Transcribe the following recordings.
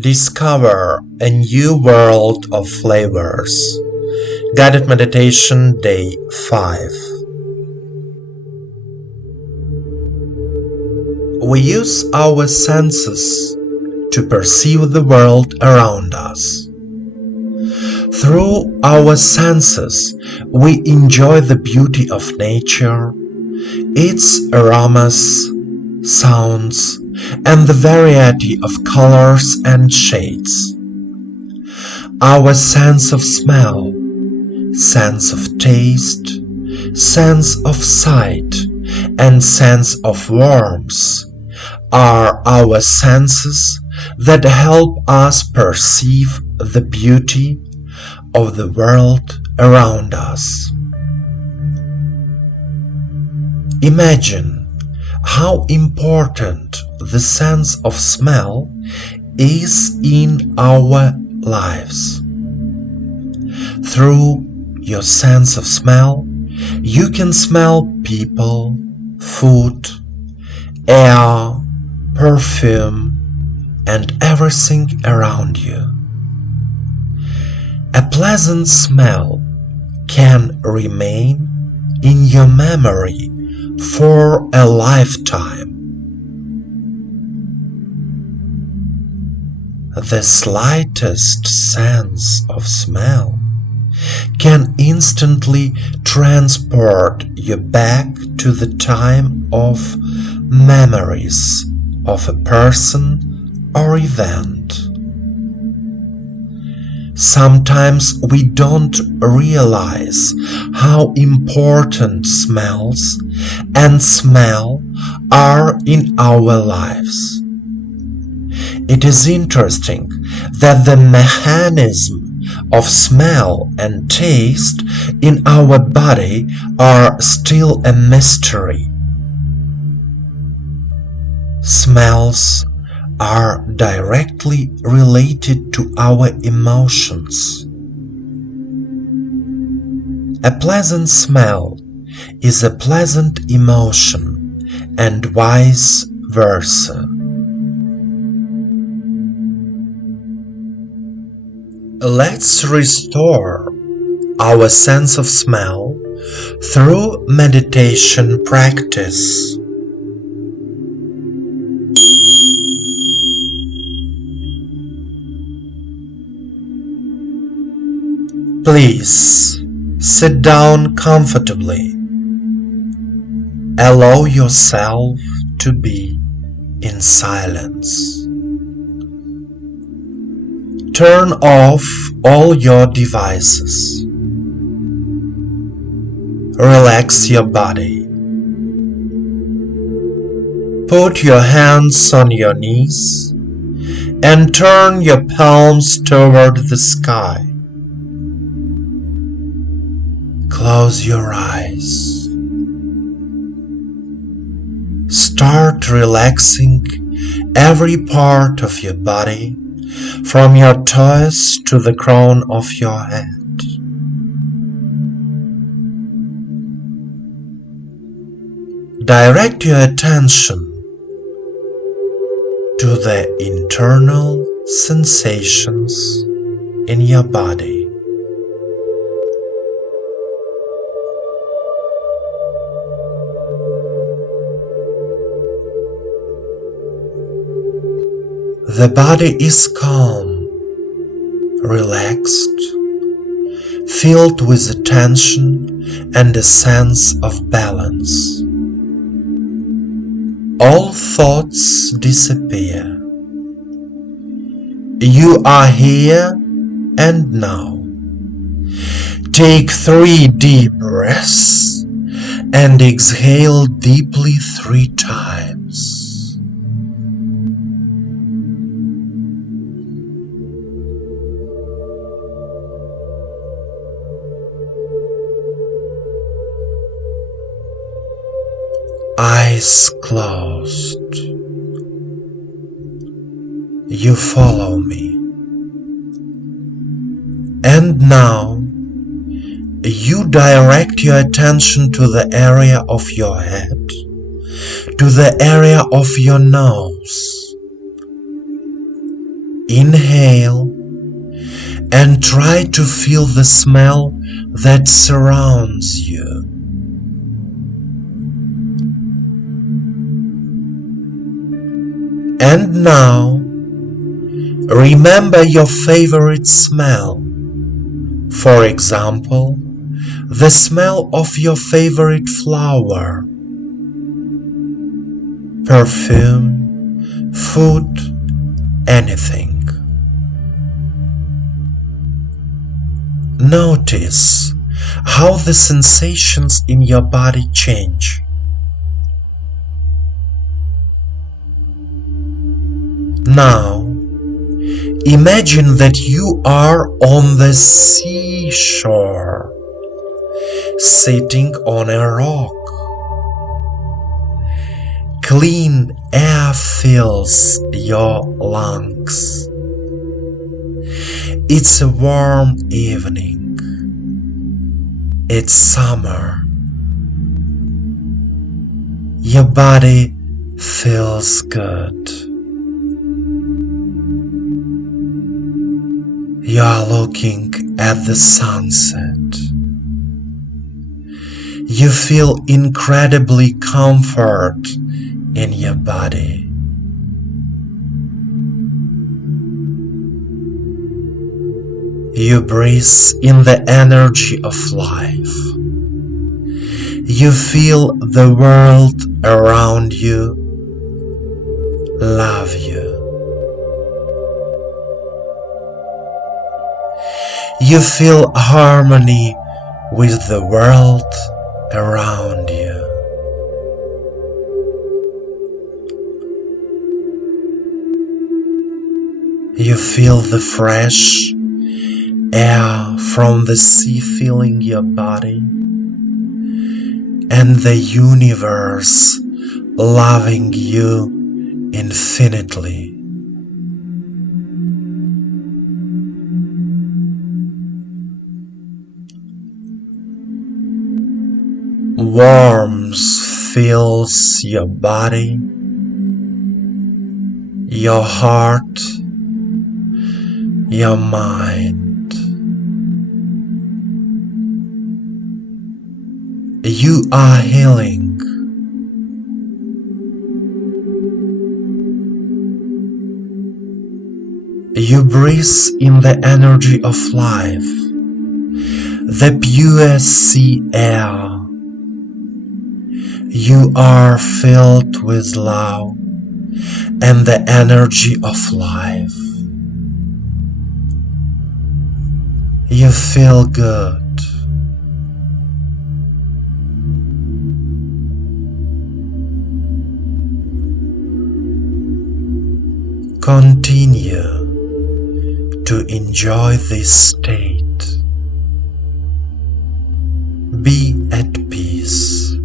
Discover a new world of flavors. Guided Meditation Day 5. We use our senses to perceive the world around us. Through our senses, we enjoy the beauty of nature, its aromas, sounds, and the variety of colors and shades. Our sense of smell, sense of taste, sense of sight, and sense of warmth are our senses that help us perceive the beauty of the world around us. Imagine how important the sense of smell is in our lives. Through your sense of smell, you can smell people, food, air, perfume, and everything around you. A pleasant smell can remain in your memory for a lifetime. The slightest sense of smell can instantly transport you back to the time of memories of a person or event. Sometimes we don't realize how important smells and smell are in our lives. It is interesting that the mechanism of smell and taste in our body are still a mystery. Smells are directly related to our emotions. A pleasant smell is a pleasant emotion, and vice versa. Let's restore our sense of smell through meditation practice. Please sit down comfortably. Allow yourself to be in silence. Turn off all your devices. Relax your body. Put your hands on your knees and turn your palms toward the sky. Close your eyes. Start relaxing every part of your body, from your toes to the crown of your head. Direct your attention to the internal sensations in your body. The body is calm, relaxed, filled with attention and a sense of balance. All thoughts disappear. You are here and now. Take 3 deep breaths and exhale deeply 3 times. Eyes closed. You follow me. And now you direct your attention to the area of your head, to the area of your nose, Inhale and try to feel the smell that surrounds you. And now, remember your favorite smell. For example, the smell of your favorite flower, perfume, food, anything. Notice how the sensations in your body change. Now, imagine that you are on the seashore, sitting on a rock. Clean air fills your lungs. It's a warm evening. It's summer. Your body feels good. You are looking at the sunset. You feel incredibly comfort in your body. You breathe in the energy of life. You feel the world around you love you. You feel harmony with the world around you. You feel the fresh air from the sea filling your body, and the universe loving you infinitely. Warmth fills your body, your heart, your mind. You are healing. You breathe in the energy of life, the pure sea air. You are filled with love and the energy of life. You feel good. Continue to enjoy this state. Be at peace.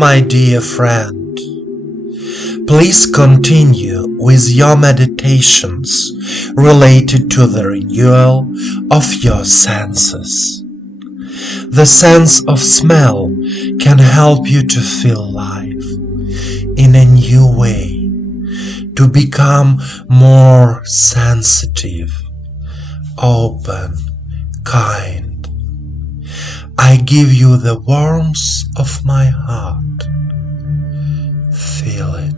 My dear friend, please continue with your meditations related to the renewal of your senses. The sense of smell can help you to feel life in a new way, to become more sensitive, open, kind. I give you the warmth of my heart. Feel it.